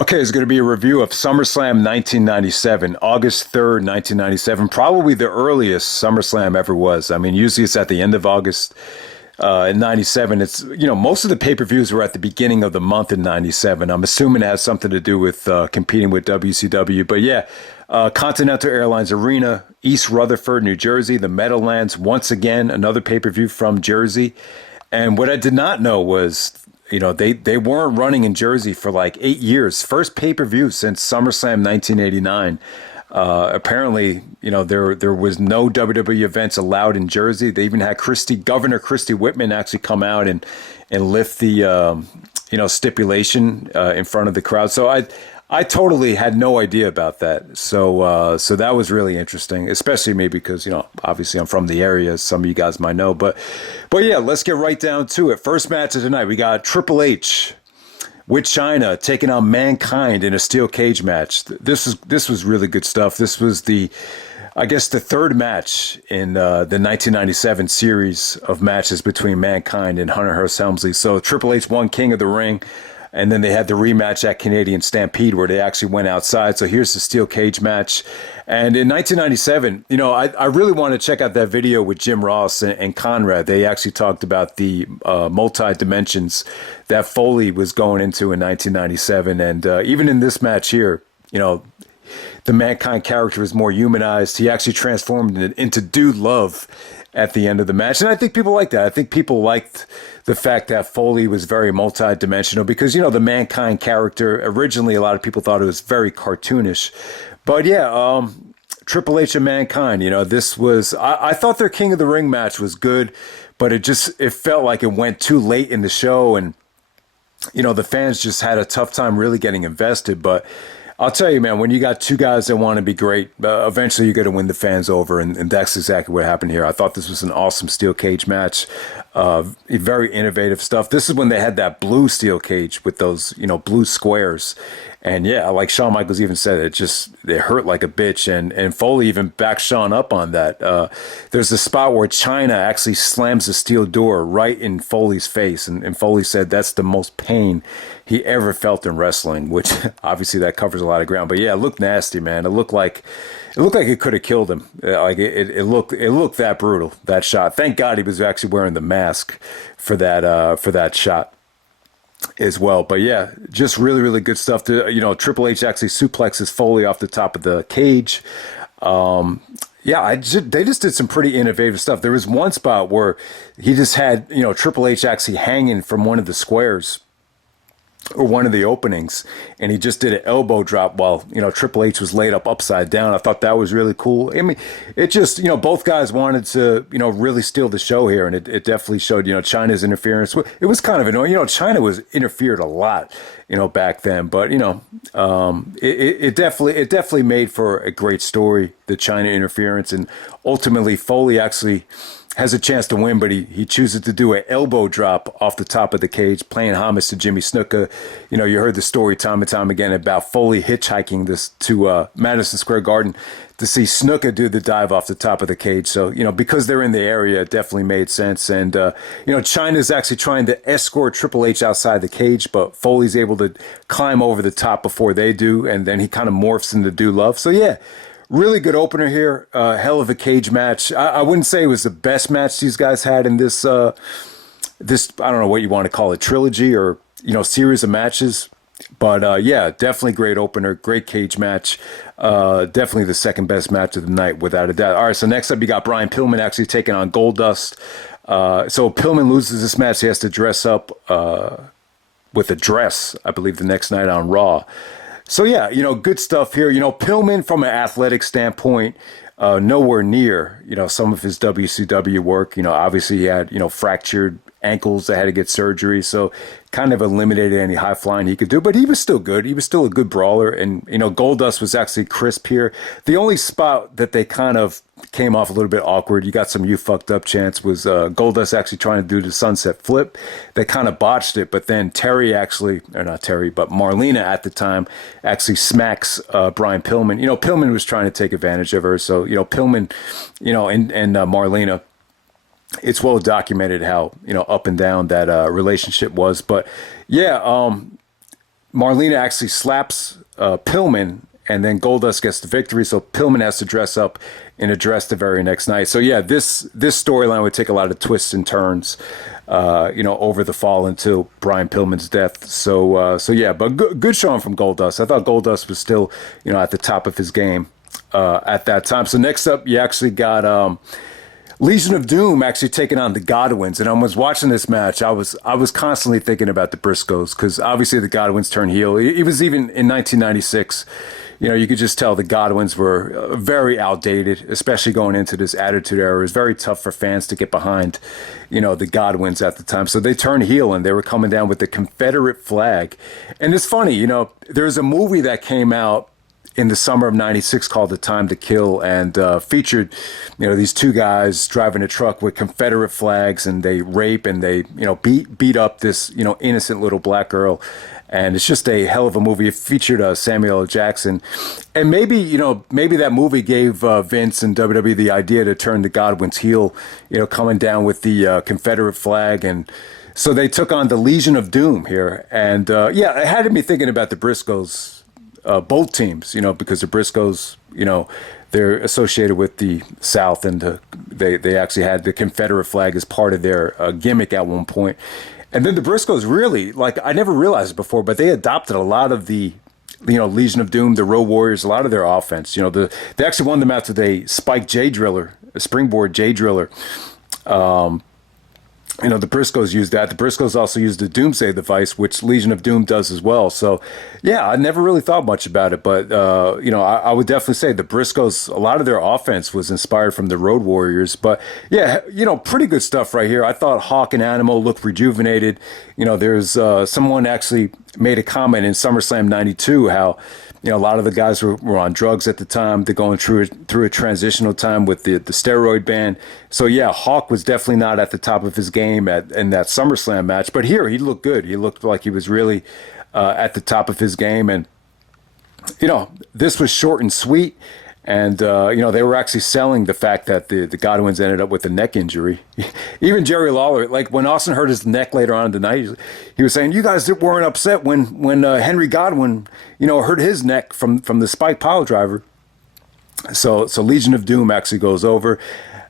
Okay, it's going to be a review of SummerSlam 1997, August 3rd, 1997. Probably the earliest SummerSlam ever was. I mean, usually it's at the end of August in 97. It's, most of the pay-per-views were at the beginning of the month in 97. I'm assuming it has something to do with competing with WCW. But yeah, Continental Airlines Arena, East Rutherford, New Jersey, the Meadowlands. Once again, another pay-per-view from Jersey. And what I did not know was, they weren't running in Jersey for like 8 years. First pay-per-view since SummerSlam 1989. Apparently, there was no WWE events allowed in Jersey. They even had Governor Christie Whitman actually come out and lift the, stipulation in front of the crowd. So I totally had no idea about that. So that was really interesting, especially me because, obviously I'm from the area, as some of you guys might know. But yeah, let's get right down to it. First match of tonight, we got Triple H with Chyna taking on Mankind in a steel cage match. This was really good stuff. This was the third match in the 1997 series of matches between Mankind and Hunter Hearst Helmsley. So Triple H won King of the Ring. And then they had the rematch at Canadian Stampede where they actually went outside. So here's the steel cage match. And in 1997, I really want to check out that video with Jim Ross and Conrad. They actually talked about the multi-dimensions that Foley was going into in 1997. And even in this match here, the Mankind character is more humanized. He actually transformed into Dude Love at the end of the match. And I think people like that. I think people liked the fact that Foley was very multi-dimensional because, the Mankind character, originally a lot of people thought it was very cartoonish. But yeah, Triple H and Mankind, this was, I thought their King of the Ring match was good, but it felt like it went too late in the show. And, the fans just had a tough time really getting invested. But I'll tell you, man, when you got two guys that want to be great, eventually you're going to win the fans over, and that's exactly what happened here. I thought this was an awesome steel cage match, very innovative stuff. This is when they had that blue steel cage with those, blue squares. And yeah, like Shawn Michaels even said, it hurt like a bitch. And Foley even backed Shawn up on that. There's a spot where Chyna actually slams the steel door right in Foley's face. And Foley said that's the most pain he ever felt in wrestling, which obviously that covers a lot of ground. But yeah, it looked nasty, man. It looked like it could have killed him. Like it looked that brutal, that shot. Thank God he was actually wearing the mask for that shot as well. But yeah, just really, really good stuff. Triple H actually suplexes Foley off the top of the cage. Yeah, they just did some pretty innovative stuff. There was one spot where he just had, Triple H actually hanging from one of the squares or one of the openings, and he just did an elbow drop while, Triple H was laid up upside down. I thought that was really cool. I mean, it just, both guys wanted to, really steal the show here, and it definitely showed, Chyna's interference. It was kind of annoying. Chyna was interfered a lot, back then, but, it definitely made for a great story, the Chyna interference, and ultimately Foley actually has a chance to win, but he chooses to do an elbow drop off the top of the cage, playing homage to Jimmy Snuka. You heard the story time and time again about Foley hitchhiking this to Madison Square Garden to see Snuka do the dive off the top of the cage. So, because they're in the area, it definitely made sense. And, Chyna's actually trying to escort Triple H outside the cage, but Foley's able to climb over the top before they do, and then he kind of morphs into Dude Love. So, yeah. Really good opener here. Hell of a cage match. I wouldn't say it was the best match these guys had in this, I don't know what you want to call it, trilogy or, series of matches. But, yeah, definitely great opener. Great cage match. Definitely the second best match of the night, without a doubt. All right, so next up you got Brian Pillman actually taking on Goldust. So Pillman loses this match. He has to dress up with a dress, I believe, the next night on Raw. So, yeah, good stuff here. Pillman, from an athletic standpoint, nowhere near, some of his WCW work. Obviously he had, fractured ankles that had to get surgery. So kind of eliminated any high flying he could do, but he was still good. He was still a good brawler. And, Goldust was actually crisp here. The only spot that they kind of came off a little bit awkward, you got some "you fucked up" chants, was Goldust actually trying to do the sunset flip. They kind of botched it, but then Marlena at the time actually smacks Brian Pillman. Pillman was trying to take advantage of her. So, Pillman, and Marlena, it's well documented how, up and down that relationship was. But yeah, Marlena actually slaps Pillman, and then Goldust gets the victory. So Pillman has to dress up in a dress the very next night. So yeah, this storyline would take a lot of twists and turns, over the fall until Brian Pillman's death. So yeah, but good showing from Goldust. I thought Goldust was still, at the top of his game at that time. So next up, you actually got Legion of Doom actually taking on the Godwins. And I was watching this match. I was constantly thinking about the Briscoes, because obviously the Godwins turned heel. It was even in 1996. You could just tell the Godwins were very outdated, especially going into this Attitude Era. It was very tough for fans to get behind, the Godwins at the time. So they turned heel, and they were coming down with the Confederate flag. And it's funny, there's a movie that came out in the summer of 96 called The Time to Kill, and featured, these two guys driving a truck with Confederate flags, and they rape and they, beat up this, innocent little black girl. And it's just a hell of a movie. It featured Samuel L. Jackson. And maybe that movie gave Vince and WWE the idea to turn the Godwins heel, coming down with the Confederate flag. And so they took on the Legion of Doom here. And it had me thinking about the Briscoes, both teams, because the Briscoes, they're associated with the South, and they actually had the Confederate flag as part of their gimmick at one point. And then the Briscoes really, I never realized it before, but they adopted a lot of the, Legion of Doom, the Road Warriors, a lot of their offense. They actually won the match with a spike J driller, a springboard J driller. The Briscoes used that. The Briscoes also used the Doomsday device, which Legion of Doom does as well. So, yeah, I never really thought much about it. But, I would definitely say the Briscoes, a lot of their offense was inspired from the Road Warriors. But, yeah, pretty good stuff right here. I thought Hawk and Animal looked rejuvenated. There's someone actually made a comment in SummerSlam 92 how, a lot of the guys were on drugs at the time. They're going through a transitional time with the steroid ban. So, yeah, Hawk was definitely not at the top of his game in that SummerSlam match. But here, he looked good. He looked like he was really at the top of his game. And, this was short and sweet. And, they were actually selling the fact that the Godwins ended up with a neck injury. Even Jerry Lawler, when Austin hurt his neck later on in the night, he was saying, you guys weren't upset when Henry Godwin, hurt his neck from the spike pile driver. So Legion of Doom actually goes over.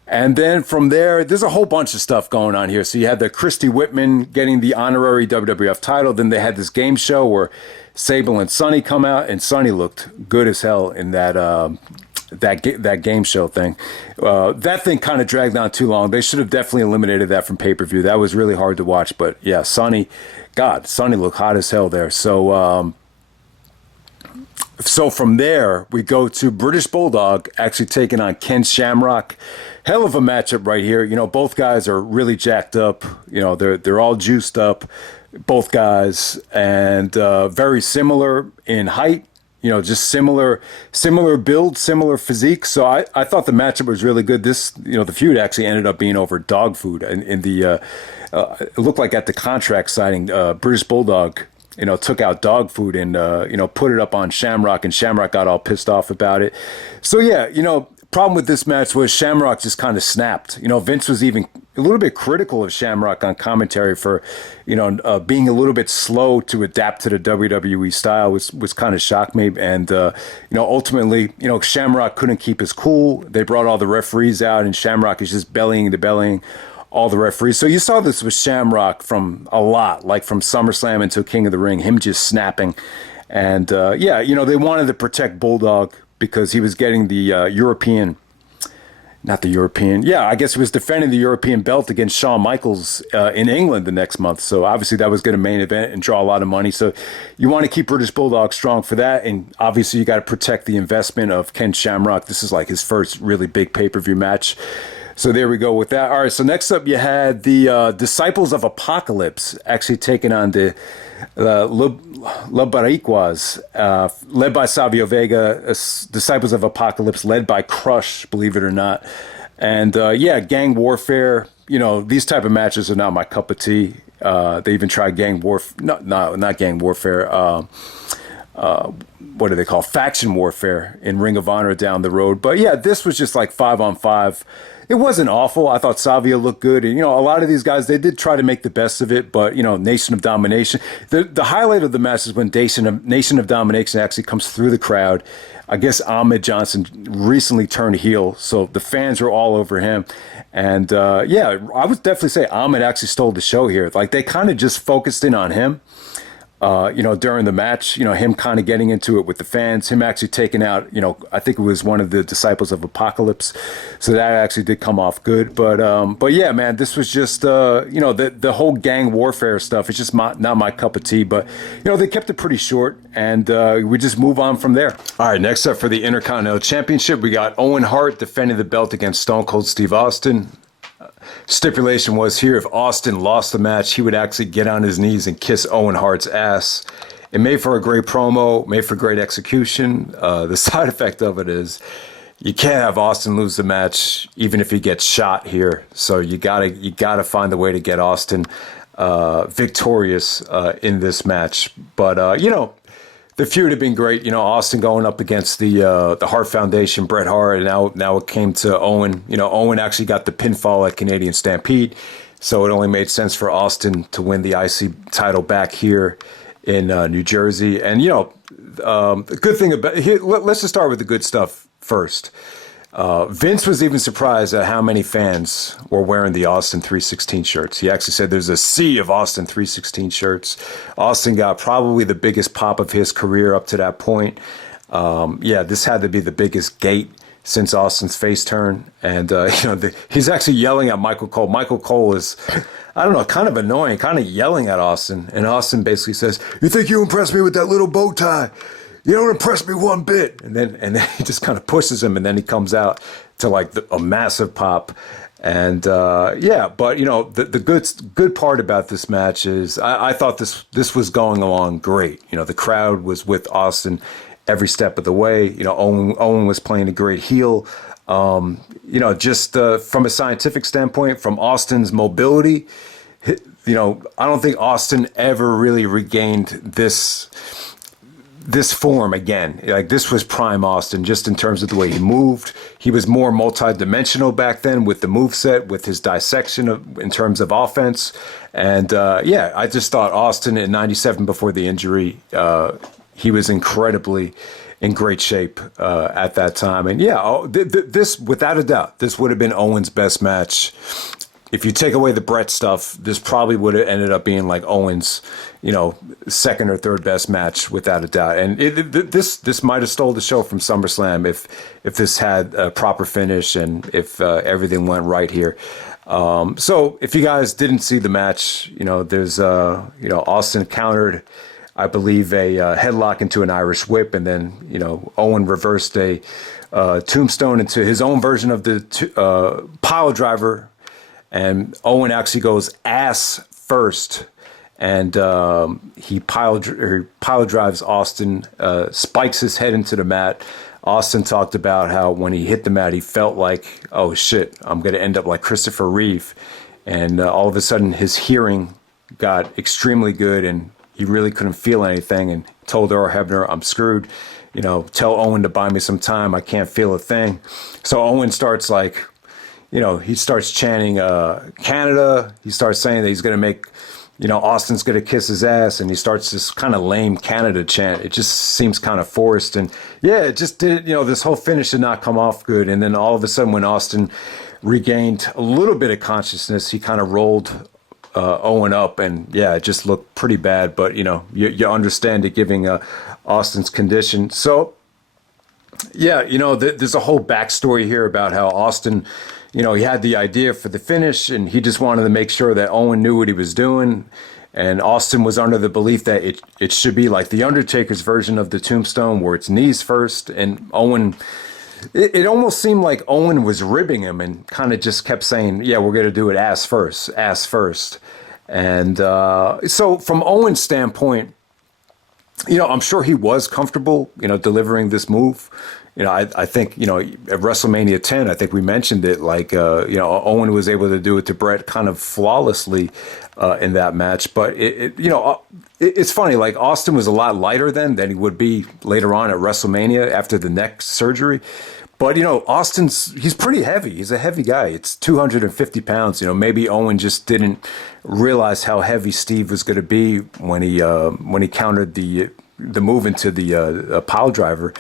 And then from there, there's a whole bunch of stuff going on here. So you had the Christy Whitman getting the honorary WWF title. Then they had this game show where Sable and Sonny come out, and Sonny looked good as hell in that game show thing. That thing kind of dragged on too long. They should have definitely eliminated that from pay-per-view. That was really hard to watch. But yeah, Sonny looked hot as hell there. So from there, we go to British Bulldog actually taking on Ken Shamrock. Hell of a matchup right here. Both guys are really jacked up. They're all juiced up, both guys, and very similar in height. Just similar build, similar physique. So I thought the matchup was really good. This, the feud actually ended up being over dog food. And it looked like at the contract signing, British Bulldog, took out dog food and, put it up on Shamrock, and Shamrock got all pissed off about it. So, yeah, problem with this match was Shamrock just kind of snapped. Vince was even a little bit critical of Shamrock on commentary for, being a little bit slow to adapt to the WWE style, was kind of shocked me. And, ultimately, Shamrock couldn't keep his cool. They brought all the referees out, and Shamrock is just bellying all the referees. So you saw this with Shamrock from a lot, like from SummerSlam until King of the Ring, him just snapping. And, they wanted to protect Bulldog because he was getting the I guess he was defending the European belt against Shawn Michaels in England the next month. So obviously that was going to main event and draw a lot of money. So you want to keep British Bulldog strong for that. And obviously you got to protect the investment of Ken Shamrock. This is like his first really big pay-per-view match. So there we go with that. All right, so next up you had the Disciples of Apocalypse actually taking on the La Boricuas, led by Savio Vega, Disciples of Apocalypse, led by Crush, believe it or not. And gang warfare, these type of matches are not my cup of tea. They even tried not gang warfare, what do they call faction warfare in Ring of Honor down the road. But yeah, this was just like 5-on-5. it wasn't awful. I thought Savia looked good. And, a lot of these guys, they did try to make the best of it. But, Nation of Domination. The highlight of the match is when Nation of Domination actually comes through the crowd. I guess Ahmed Johnson recently turned heel, so the fans were all over him. And, I would definitely say Ahmed actually stole the show here. Like, they kind of just focused in on him. During the match, him kind of getting into it with the fans, him actually taking out, I think it was one of the disciples of Apocalypse. So that actually did come off good. But yeah, man, this was just, the whole gang warfare stuff. It's just not my cup of tea. But, they kept it pretty short, and we just move on from there. All right, next up for the Intercontinental Championship, we got Owen Hart defending the belt against Stone Cold Steve Austin. Stipulation was here, if Austin lost the match, he would actually get on his knees and kiss Owen Hart's ass. It made for a great promo, made for great execution. The side effect of it is you can't have Austin lose the match, even if he gets shot here. So you gotta find a way to get Austin victorious in this match. But the feud had been great. Austin going up against the Hart Foundation, Bret Hart, and now it came to Owen. Owen actually got the pinfall at Canadian Stampede, so it only made sense for Austin to win the IC title back here in New Jersey. And the good thing about here, let's just start with the good stuff first. Vince was even surprised at how many fans were wearing the Austin 316 shirts. He actually said there's a sea of Austin 316 shirts. Austin got probably the biggest pop of his career up to that point. This had to be the biggest gate since Austin's face turn. And, he's actually yelling at Michael Cole. Michael Cole is, I don't know, kind of annoying, kind of yelling at Austin. And Austin basically says, "You think you impressed me with that little bow tie? You don't impress me one bit." And then he just kind of pushes him, and then he comes out to like a massive pop. And but the good part about this match is I thought this was going along great. The crowd was with Austin every step of the way. Owen was playing a great heel. Just from a scientific standpoint, from Austin's mobility, I don't think Austin ever really regained this form again. Like, this was prime Austin, just in terms of the way he moved. He was more multi-dimensional back then with the moveset, with his dissection in terms of offense. And I just thought Austin in 97 before the injury, he was incredibly in great shape at that time. And this, without a doubt, this would have been Owen's best match. If you take away the Bret stuff, this probably would have ended up being like Owen's, second or third best match without a doubt. And this might have stole the show from SummerSlam if this had a proper finish and if everything went right here. So if you guys didn't see the match, there's Austin countered, I believe, a headlock into an Irish whip, and then Owen reversed a tombstone into his own version of the pile driver. And Owen actually goes ass first, and he pile drives Austin, spikes his head into the mat. Austin talked about how when he hit the mat, he felt like, oh shit, I'm going to end up like Christopher Reeve. And all of a sudden, his hearing got extremely good, and he really couldn't feel anything, and told Earl Hebner, "I'm screwed. Tell Owen to buy me some time. I can't feel a thing." So Owen starts like, he starts chanting Canada. He starts saying that he's going to make, Austin's going to kiss his ass. And he starts this kind of lame Canada chant. It just seems kind of forced. And it just did, this whole finish did not come off good. And then all of a sudden, when Austin regained a little bit of consciousness, he kind of rolled Owen up. And it just looked pretty bad. But, you understand it giving Austin's condition. So, there's a whole backstory here about how Austin, he had the idea for the finish, and he just wanted to make sure that Owen knew what he was doing. And Austin was under the belief that it should be like the Undertaker's version of the tombstone, where it's knees first. And Owen, it almost seemed like Owen was ribbing him and kind of just kept saying, "Yeah, we're going to do it ass first. And so from Owen's standpoint, I'm sure he was comfortable, delivering this move. I think, at WrestleMania 10, I think we mentioned it, like, Owen was able to do it to Bret kind of flawlessly in that match. But, it's funny, like, Austin was a lot lighter then than he would be later on at WrestleMania after the neck surgery. But, he's pretty heavy. He's a heavy guy. It's 250 pounds. Maybe Owen just didn't realize how heavy Steve was going to be when he countered the move into the pile driver.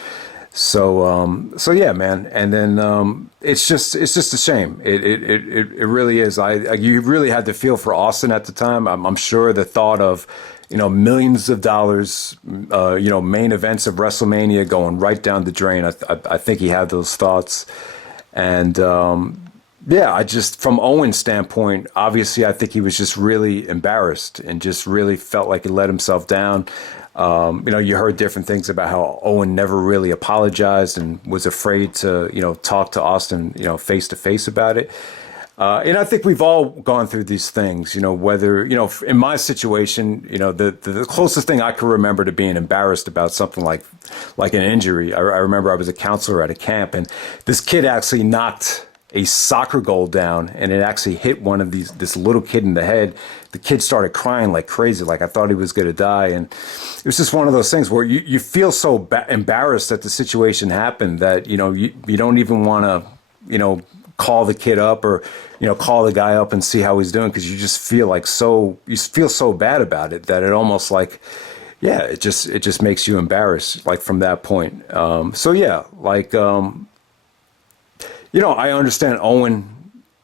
So yeah, man. And then it's just a shame. It really is. You really had to feel for Austin at the time. I'm sure the thought of millions of dollars, main events of WrestleMania going right down the drain. I think he had those thoughts. And yeah, from Owen's standpoint, obviously, I think he was just really embarrassed and just really felt like he let himself down. You heard different things about how Owen never really apologized and was afraid to, talk to Austin, face to face about it. And I think we've all gone through these things, whether, in my situation, the closest thing I can remember to being embarrassed about something like an injury. I remember I was a counselor at a camp, and this kid actually knocked a soccer goal down, and it actually hit this little kid in the head. The kid started crying like crazy, like I thought he was going to die. And it was just one of those things where you feel so embarrassed that the situation happened that, you don't even want to, call the kid up or, call the guy up and see how he's doing. 'Cause you just feel so bad about it that it almost like, yeah, it just makes you embarrassed, like from that point. So yeah, like, I understand Owen,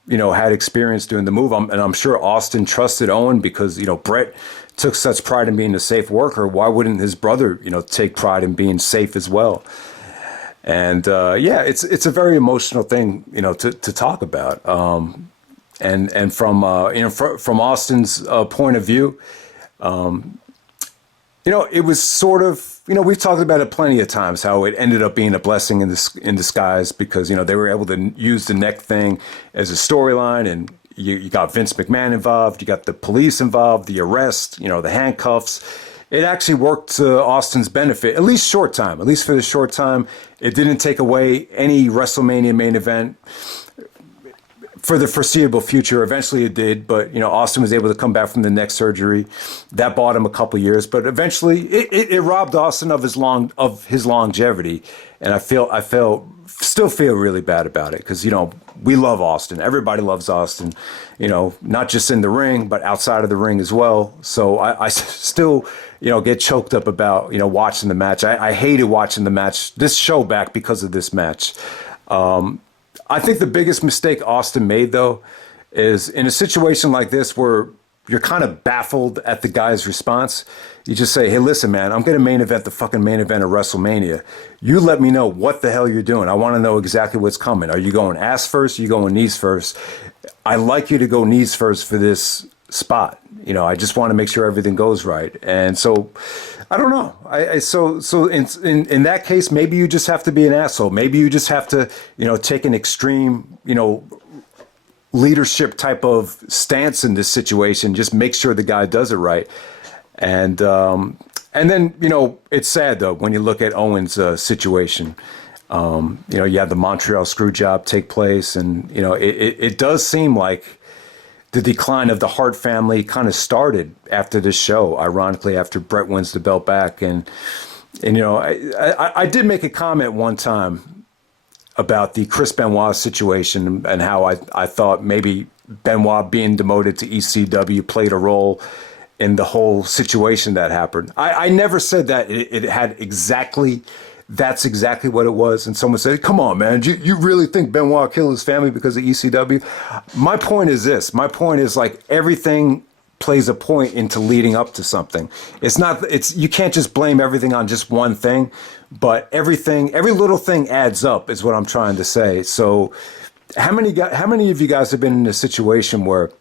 had experience doing the move. And I'm sure Austin trusted Owen because, Bret took such pride in being a safe worker. Why wouldn't his brother, take pride in being safe as well? And yeah, it's a very emotional thing, to talk about. And from Austin's point of view, it was sort of, we've talked about it plenty of times, how it ended up being a blessing in disguise because, they were able to use the neck thing as a storyline, and you got Vince McMahon involved, you got the police involved, the arrest, the handcuffs. It actually worked to Austin's benefit, at least for the short time. It didn't take away any WrestleMania main event for the foreseeable future. Eventually it did, but Austin was able to come back from the neck surgery. That bought him a couple years, but eventually it robbed Austin of his longevity. And I still feel really bad about it because we love Austin. Everybody loves Austin, not just in the ring but outside of the ring as well. So I still get choked up about watching the match. I hated watching this show back because of this match. I think the biggest mistake Austin made, though, is in a situation like this where you're kind of baffled at the guy's response. You just say, hey, listen, man, I'm going to the fucking main event of WrestleMania. You let me know what the hell you're doing. I want to know exactly what's coming. Are you going ass first? Are you going knees first? I like you to go knees first for this spot. I just want to make sure everything goes right. And so I don't know. So in that case, maybe you just have to be an asshole. Maybe you just have to, take an extreme, leadership type of stance in this situation. Just make sure the guy does it right. And then, it's sad though, when you look at Owen's situation, you had the Montreal screw job take place, and, it does seem like the decline of the Hart family kind of started after this show, ironically, after Bret wins the belt back. And I did make a comment one time about the Chris Benoit situation and how I thought maybe Benoit being demoted to ECW played a role in the whole situation that happened. I never said that it had that's exactly what it was. And someone said, come on, man, you really think Benoit killed his family because of ECW? My point is this. My point is, like, everything plays a point into leading up to something. You can't just blame everything on just one thing, but every little thing adds up is what I'm trying to say. So how many of you guys have been in a situation where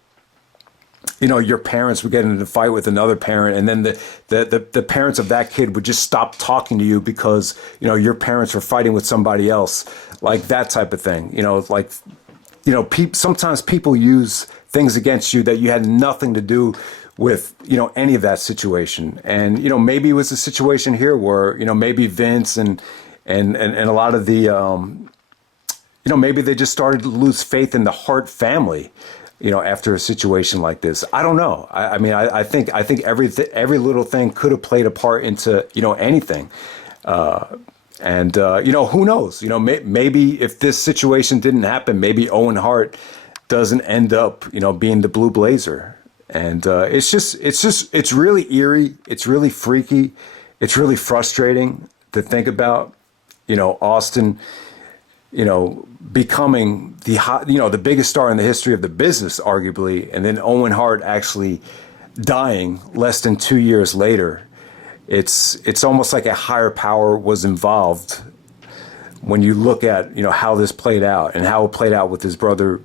your parents would get into a fight with another parent, and then the parents of that kid would just stop talking to you because, your parents were fighting with somebody else, like that type of thing. Sometimes people use things against you that you had nothing to do with, any of that situation. And, maybe it was a situation here where, maybe Vince and a lot of the, maybe they just started to lose faith in the Hart family, after a situation like this. I don't know. I think every little thing could have played a part into, anything. And, who knows? Maybe if this situation didn't happen, maybe Owen Hart doesn't end up, being the Blue Blazer. And it's really eerie. It's really freaky. It's really frustrating to think about, Austin, becoming the biggest star in the history of the business, arguably, and then Owen Hart actually dying less than 2 years later. It's almost like a higher power was involved when you look at how this played out and how it played out with his brother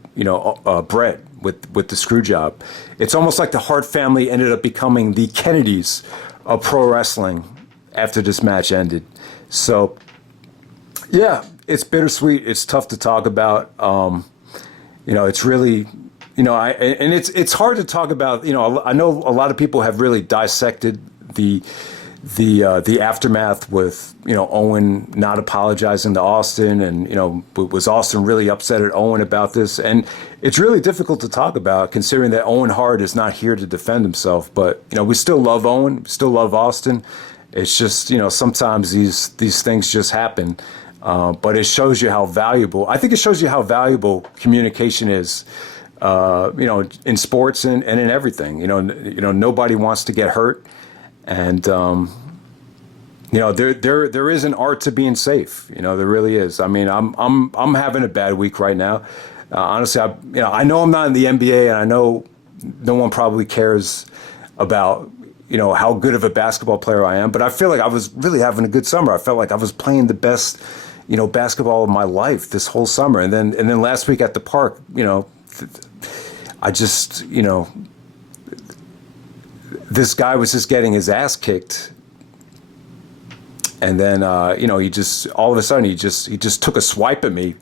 Bret with the screw job. It's almost like the Hart family ended up becoming the Kennedys of pro wrestling after this match ended. So yeah, it's bittersweet. It's tough to talk about. It's really it's hard to talk about. I know a lot of people have really dissected the aftermath with Owen not apologizing to Austin, and was Austin really upset at Owen about this? And it's really difficult to talk about considering that Owen Hart is not here to defend himself. But we still love Owen, we still love Austin. It's just sometimes these things just happen. But it shows you how valuable. I think it shows you how valuable communication is. In sports and in everything. Nobody wants to get hurt. And there is an art to being safe. There really is. I mean, I'm having a bad week right now. Honestly, I know I'm not in the NBA, and I know no one probably cares about how good of a basketball player I am. But I feel like I was really having a good summer. I felt like I was playing the best basketball of my life this whole summer. And then last week at the park, I just this guy was just getting his ass kicked, and then he just all of a sudden he just took a swipe at me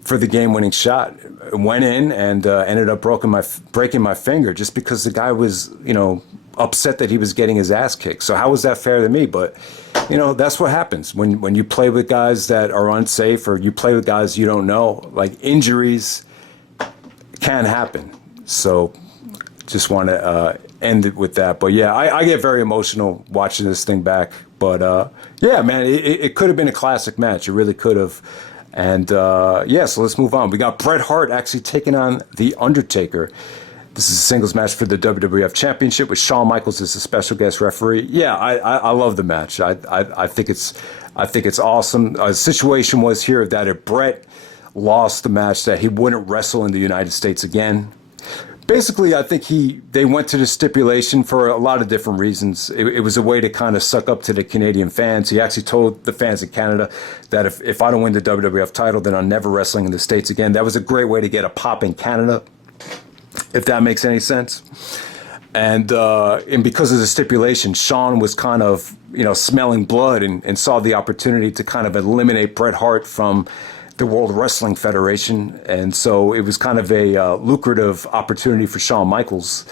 for the game-winning shot, went in and ended up breaking my finger just because the guy was upset that he was getting his ass kicked. So how was that fair to me? But that's what happens when you play with guys that are unsafe, or you play with guys you don't know. Like, injuries can happen. So just want to end it with that. But yeah, I get very emotional watching this thing back. But yeah, man, it could have been a classic match. It really could have. And yeah, so let's move on. We got Bret Hart actually taking on The Undertaker. This is a singles match for the WWF Championship with Shawn Michaels as a special guest referee. Yeah, I love the match. I think it's awesome. The situation was here that if Bret lost the match, that he wouldn't wrestle in the United States again. Basically, I think they went to the stipulation for a lot of different reasons. It was a way to kind of suck up to the Canadian fans. He actually told the fans in Canada that if I don't win the WWF title, then I'm never wrestling in the States again. That was a great way to get a pop in Canada, if that makes any sense. And because of the stipulation, Shawn was kind of smelling blood and saw the opportunity to kind of eliminate Bret Hart from the World Wrestling Federation. And so it was kind of a lucrative opportunity for Shawn Michaels.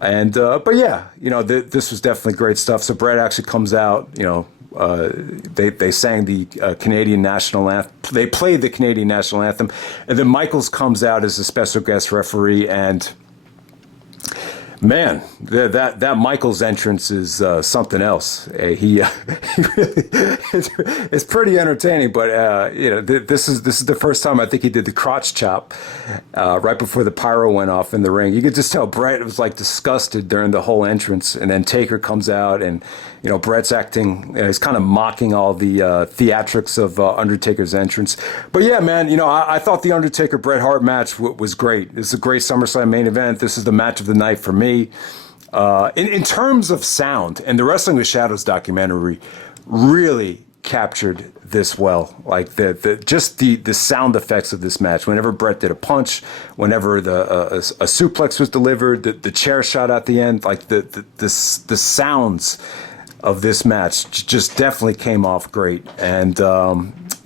And but yeah, this was definitely great stuff. So Bret actually comes out, they sang the Canadian national anthem. They played the Canadian national anthem, and then Michaels comes out as a special guest referee. And man, that Michaels entrance is something else. He really, it's pretty entertaining. But this is the first time I think he did the crotch chop right before the pyro went off in the ring. You could just tell Bret was like disgusted during the whole entrance, and then Taker comes out, and Bret's acting. He's kind of mocking all the theatrics of Undertaker's entrance. But yeah, man, I thought the Undertaker Bret Hart match was great. It's a great SummerSlam main event. This is the match of the night for me. In terms of sound, and the Wrestling with Shadows documentary really captured this well. Like the sound effects of this match. Whenever Bret did a punch, whenever a suplex was delivered, the chair shot at the end, like the sounds of this match just definitely came off great. And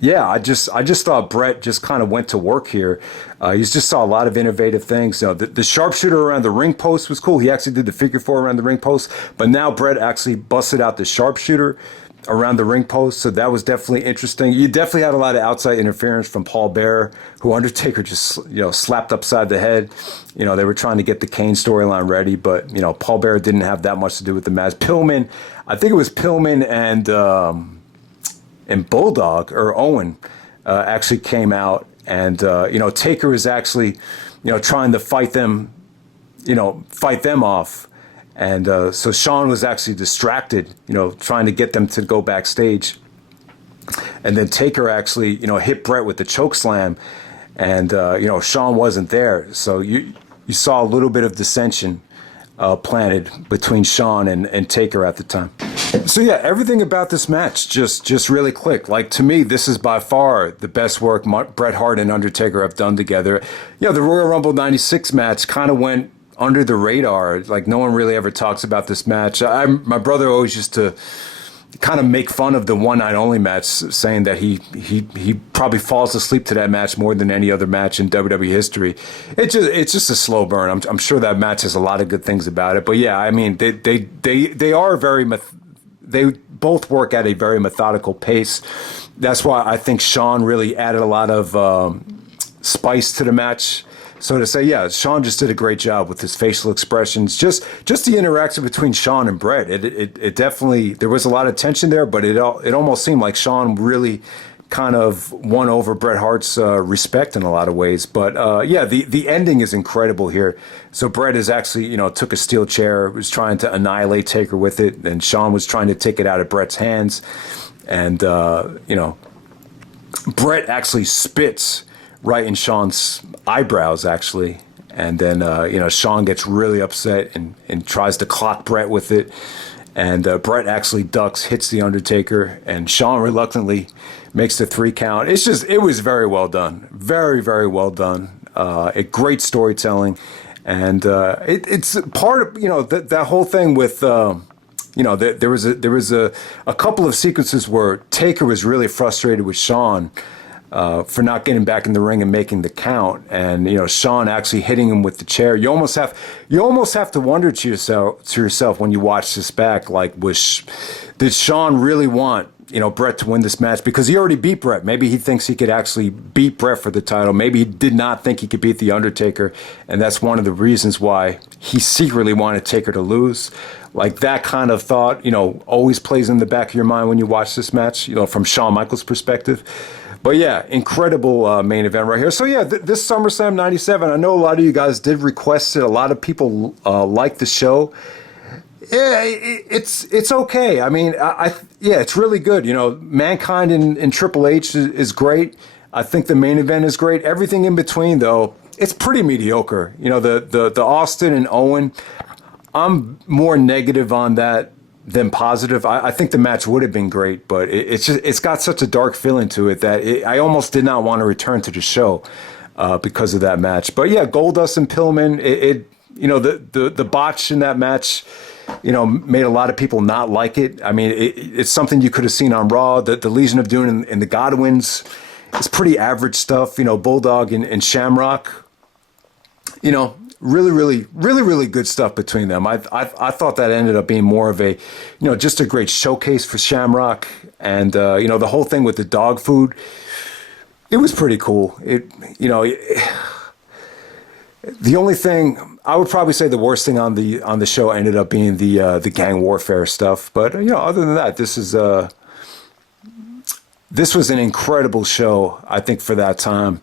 yeah, I just thought Bret just kind of went to work here. You just saw a lot of innovative things. The sharpshooter around the ring post was cool. He actually did the figure four around the ring post, but now Bret actually busted out the sharpshooter around the ring post, so that was definitely interesting. You definitely had a lot of outside interference from Paul Bearer, who Undertaker just slapped upside the head. They were trying to get the Kane storyline ready, but Paul Bearer didn't have that much to do with the match. Pillman, I think it was Pillman and and Bulldog or Owen actually came out, and Taker is actually trying to fight them off. And so Shawn was actually distracted, trying to get them to go backstage. And then Taker actually, hit Bret with the choke slam, and Shawn wasn't there. So you saw a little bit of dissension planted between Shawn and Taker at the time. So yeah, everything about this match just really clicked. Like, to me, this is by far the best work Bret Hart and Undertaker have done together. The Royal Rumble '96 match kind of went under the radar. Like, no one really ever talks about this match. My brother always used to kind of make fun of the One Night Only match, saying that he probably falls asleep to that match more than any other match in WWE history. It's just a slow burn. I'm sure that match has a lot of good things about it. But yeah, I mean, they are they both work at a very methodical pace. That's why I think Shawn really added a lot of spice to the match. So to say, yeah, Shawn just did a great job with his facial expressions. Just the interaction between Shawn and Bret. It definitely, there was a lot of tension there, but it almost seemed like Shawn really kind of won over Bret Hart's respect in a lot of ways. But yeah, the ending is incredible here. So Bret is actually, took a steel chair, was trying to annihilate Taker with it, and Shawn was trying to take it out of Bret's hands. And, Bret actually spits right in Shawn's eyebrows, actually. And then, Shawn gets really upset and tries to clock Bret with it. And Bret actually ducks, hits the Undertaker, and Shawn reluctantly makes the 3 count. It was very well done. Very, very well done. Great storytelling. And it's part of, that whole thing with, there was a couple of sequences where Taker was really frustrated with Shawn for not getting back in the ring and making the count, and Shawn actually hitting him with the chair. You almost have to wonder to yourself when you watch this back, like, did Shawn really want Bret to win this match? Because he already beat Bret. Maybe he thinks he could actually beat Bret for the title. Maybe he did not think he could beat the Undertaker, and that's one of the reasons why he secretly wanted Taker to lose. Like, that kind of thought, always plays in the back of your mind when you watch this match, from Shawn Michaels' perspective. But yeah, incredible main event right here. So yeah, this SummerSlam '97, I know a lot of you guys did request it. A lot of people like the show. Yeah, it's okay. I mean, yeah, it's really good. Mankind and Triple H is great. I think the main event is great. Everything in between, though, it's pretty mediocre. The Austin and Owen, I'm more negative on that than positive. I think the match would have been great, but it's got such a dark feeling to it that I almost did not want to return to the show because of that match. But yeah, Goldust and Pillman, the botch in that match, made a lot of people not like it. I mean, it's something you could have seen on Raw. The Legion of Doom and the Godwins is pretty average stuff. Bulldog and Shamrock, really good stuff between them. I thought that ended up being more of a, just a great showcase for Shamrock. And, the whole thing with the dog food, it was pretty cool. The only thing, I would probably say the worst thing on the show ended up being the gang warfare stuff. But, other than that, this was an incredible show, I think, for that time.